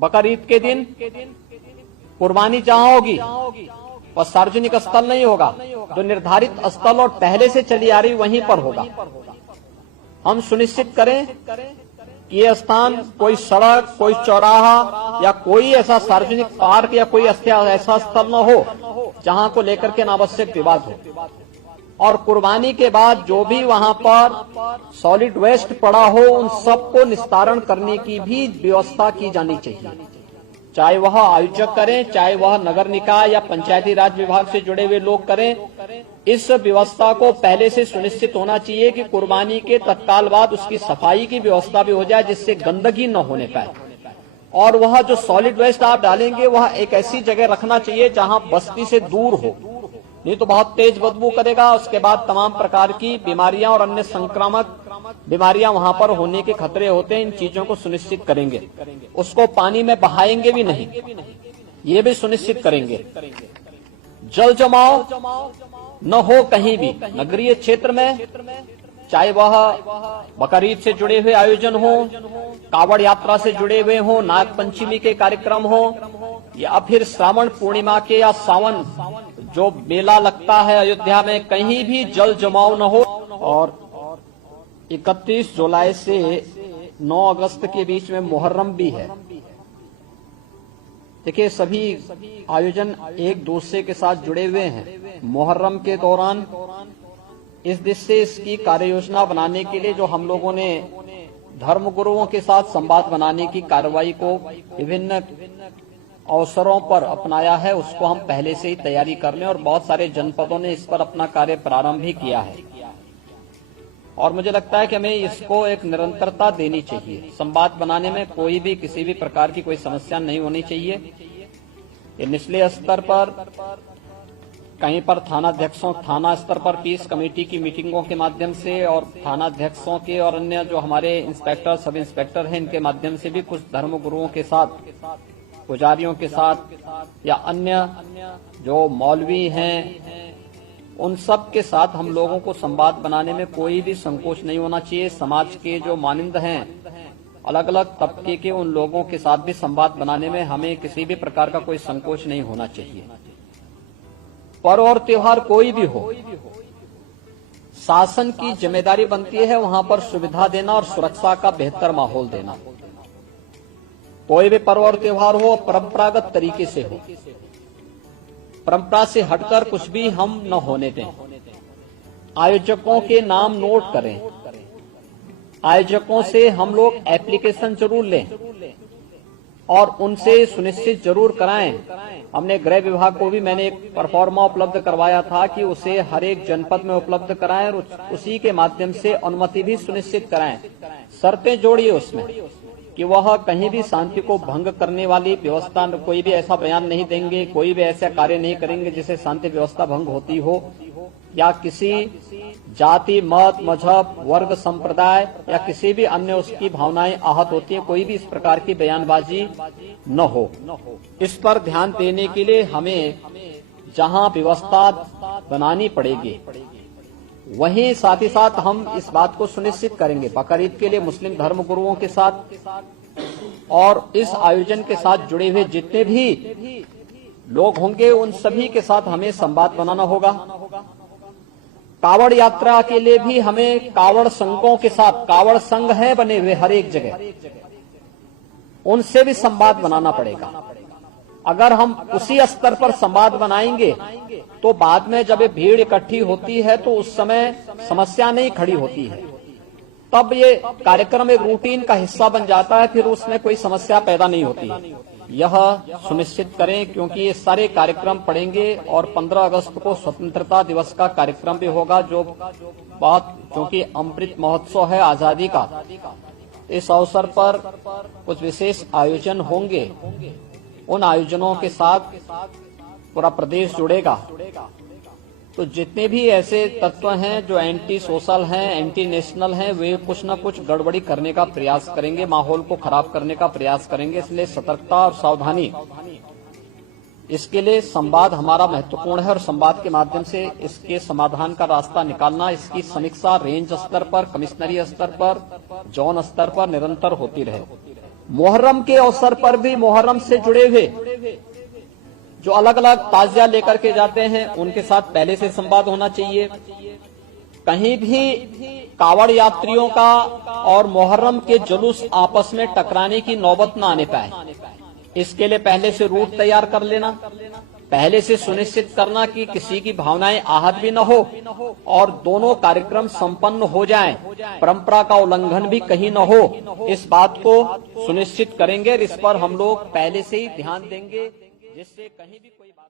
बकरीद के दिन कुर्बानी जहां होगी और सार्वजनिक स्थल नहीं होगा, जो निर्धारित स्थल और पहले से चली आ रही वहीं पर होगा। हम सुनिश्चित करें कि ये स्थान कोई सड़क, कोई चौराहा या कोई ऐसा सार्वजनिक पार्क या कोई ऐसा स्थल न हो जहां को लेकर के अनावश्यक विवाद हो। और कुर्बानी के बाद जो भी वहां पर सॉलिड वेस्ट पड़ा हो उन सबको निस्तारण करने की भी व्यवस्था की जानी चाहिए, चाहे वह आयोजक करें, चाहे वह नगर निकाय या पंचायती राज विभाग से जुड़े हुए लोग करें। इस व्यवस्था को पहले से सुनिश्चित होना चाहिए कि कुर्बानी के तत्काल बाद उसकी सफाई की व्यवस्था भी हो जाए, जिससे गंदगी न होने पाए। और वह जो सॉलिड वेस्ट आप डालेंगे वह एक ऐसी जगह रखना चाहिए जहां बस्ती से दूर हो, नहीं तो बहुत तेज बदबू करेगा। उसके बाद तमाम प्रकार की बीमारियां और अन्य संक्रामक बीमारियां वहां पर होने के खतरे होते हैं। इन चीजों को सुनिश्चित करेंगे। उसको पानी में बहाएंगे भी नहीं, ये भी सुनिश्चित करेंगे। जल जमाव न हो कहीं भी नगरीय क्षेत्र में, चाहे वह बकरीद से जुड़े हुए आयोजन हो, कावड़ यात्रा से जुड़े हुए हो, नाग पंचमी के कार्यक्रम हो, या फिर श्रावण पूर्णिमा के या सावन जो मेला लगता है अयोध्या में, कहीं भी जल जमाव न हो। और 31 जुलाई से 9 अगस्त के बीच में मुहर्रम भी है। देखिए, सभी आयोजन एक दूसरे के साथ जुड़े हुए हैं। मुहर्रम के दौरान इस दिशा से इसकी कार्य योजना बनाने के लिए जो हम लोगों ने धर्म गुरुओं के साथ संवाद बनाने की कार्रवाई को विभिन्न अवसरों पर अपनाया है, उसको हम पहले से ही तैयारी कर लें। और बहुत सारे जनपदों ने इस पर अपना कार्य प्रारंभ भी किया है। और मुझे लगता है कि हमें इसको एक निरंतरता देनी चाहिए। संवाद बनाने में कोई भी किसी भी प्रकार की कोई समस्या नहीं होनी चाहिए। ये निचले स्तर पर, कहीं पर थाना स्तर पर पीस कमेटी की मीटिंगों के माध्यम से और थाना अध्यक्षों के और अन्य जो हमारे इंस्पेक्टर, सब इंस्पेक्टर हैं, इनके माध्यम से भी कुछ धर्म गुरुओं के साथ, पुजारियों के साथ या अन्य जो मौलवी हैं, उन सब के साथ हम लोगों को संवाद बनाने में कोई भी संकोच नहीं होना चाहिए। समाज के जो मानिंद हैं, अलग अलग तबके के, उन लोगों के साथ भी संवाद बनाने में हमें किसी भी प्रकार का कोई संकोच नहीं होना चाहिए। पर्व और त्योहार कोई भी हो, शासन की जिम्मेदारी बनती है वहां पर सुविधा देना और सुरक्षा का बेहतर माहौल देना। कोई भी पर्व और त्योहार हो परंपरागत तरीके से हो, परंपरा से हटकर कुछ भी हम न होने दें। आयोजकों के नाम नोट करें, आयोजकों से हम लोग एप्लीकेशन जरूर लें और उनसे सुनिश्चित जरूर कराएं। हमने गृह विभाग को भी मैंने एक परफॉर्मा उपलब्ध करवाया था कि उसे हर एक जनपद में उपलब्ध कराएं और उसी के माध्यम से अनुमति भी सुनिश्चित कराएं। शर्तें जोड़िए उसमें कि वह कहीं भी शांति को भंग करने वाली व्यवस्था, कोई भी ऐसा बयान नहीं देंगे, कोई भी ऐसा कार्य नहीं करेंगे जिससे शांति व्यवस्था भंग होती हो, या किसी जाति, मत, मजहब, वर्ग, संप्रदाय या किसी भी अन्य उसकी भावनाएं आहत होती हैं, कोई भी इस प्रकार की बयानबाजी न हो। इस पर ध्यान देने के लिए हमें जहां व्यवस्था बनानी पड़ेगी वहीं साथ ही साथ हम इस बात को सुनिश्चित करेंगे बकरीद के लिए मुस्लिम धर्म गुरुओं के साथ और इस आयोजन के साथ जुड़े हुए जितने भी लोग होंगे उन सभी के साथ हमें संवाद बनाना होगा। कावड़ यात्रा के लिए भी हमें कावड़ संघों के साथ, कावड़ संघ हैं बने हुए हर एक जगह, उनसे भी संवाद बनाना पड़ेगा। अगर हम उसी स्तर पर संवाद बनाएंगे तो बाद में जब ये भीड़ इकट्ठी होती है तो उस समय समस्या नहीं खड़ी होती है, तब ये कार्यक्रम एक रूटीन का हिस्सा बन जाता है, फिर उसमें कोई समस्या पैदा नहीं होती है। यह सुनिश्चित करें क्योंकि ये सारे कार्यक्रम पड़ेंगे और 15 अगस्त को स्वतंत्रता दिवस का कार्यक्रम भी होगा, जो बहुत, क्योंकि अमृत महोत्सव है आजादी का, इस अवसर पर कुछ विशेष आयोजन होंगे। उन आयोजनों के साथ पूरा प्रदेश जुड़ेगा। तो जितने भी ऐसे तत्व हैं जो एंटी सोशल हैं, एंटी नेशनल हैं, वे कुछ न कुछ गड़बड़ी करने का प्रयास करेंगे, माहौल को खराब करने का प्रयास करेंगे। इसलिए सतर्कता और सावधानी, इसके लिए संवाद हमारा महत्वपूर्ण है और संवाद के माध्यम से इसके समाधान का रास्ता निकालना, इसकी समीक्षा रेंज स्तर पर, कमिश्नरी स्तर पर, जोन स्तर पर निरंतर होती रहे। मुहर्रम के अवसर पर भी मुहर्रम से जुड़े हुए जो अलग अलग ताजिया लेकर के जाते हैं उनके साथ पहले से संवाद होना चाहिए। कहीं भी कावड़ यात्रियों का और मुहर्रम के जुलूस आपस में टकराने की नौबत न आने पाए, इसके लिए पहले से रूट तैयार कर लेना, पहले से सुनिश्चित करना कि किसी की भावनाएं आहत भी न हो और दोनों कार्यक्रम संपन्न हो जाएं, परंपरा का उल्लंघन भी कहीं न हो, इस बात को सुनिश्चित करेंगे। इस पर हम लोग पहले से ही ध्यान देंगे जिससे कहीं भी कोई बात